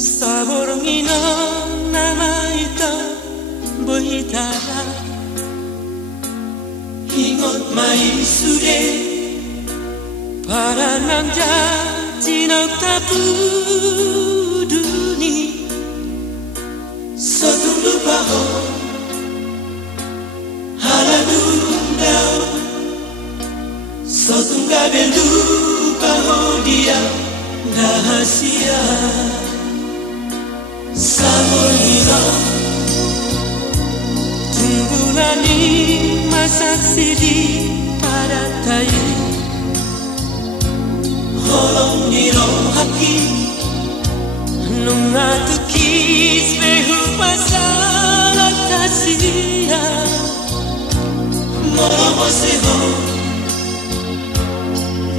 사보롱이 너 남아있던 보이다가 이곳 마이술에 파란 남자 진옥다 부르니 서둘러 봐호 하나둘다오 서둔가벨 lupa dia rahasia Saborino tunggulangi masa sedih pada tayu Holong niro haki nunga tukis behu pasal tasia Moromo seho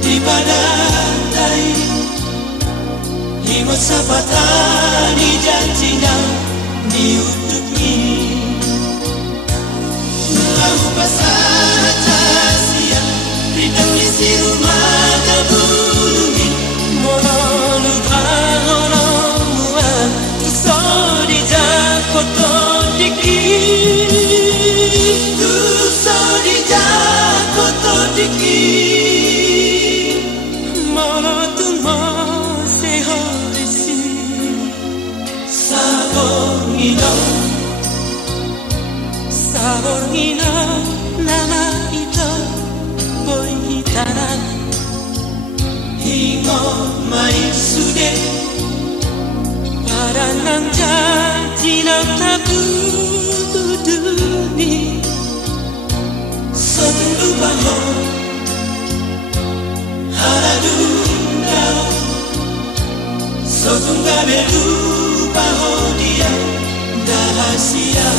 di badai Imut sapatani janjinya diutupi Lalu pasacasia Ridang isi rumah kabulumi Mono kahoromuan Tusori jakoto diki Tusori jakoto diki Saborino 남아있던 보이다라 잉어 마이술에 파란 남자 지나다 부르니 서둘러 봐호 하나둘다오 서둔가벨 lupa dia rahasia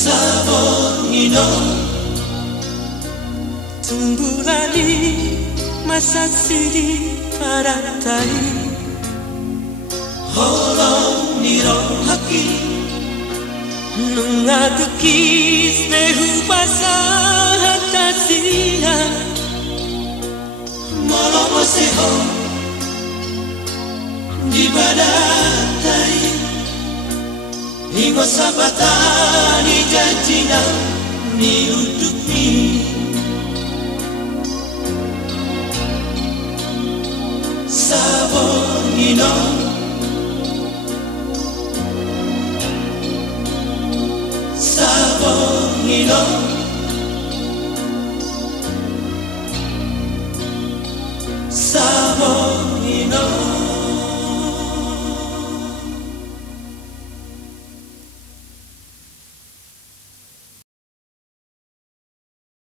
Saborino tumbuhani masa sedih pada tayu Holong niro haki nunga tukis behu pasal tasia Molomo seho di badai Ingo sapatani janjinya diutupi Saborino Saborino Saborino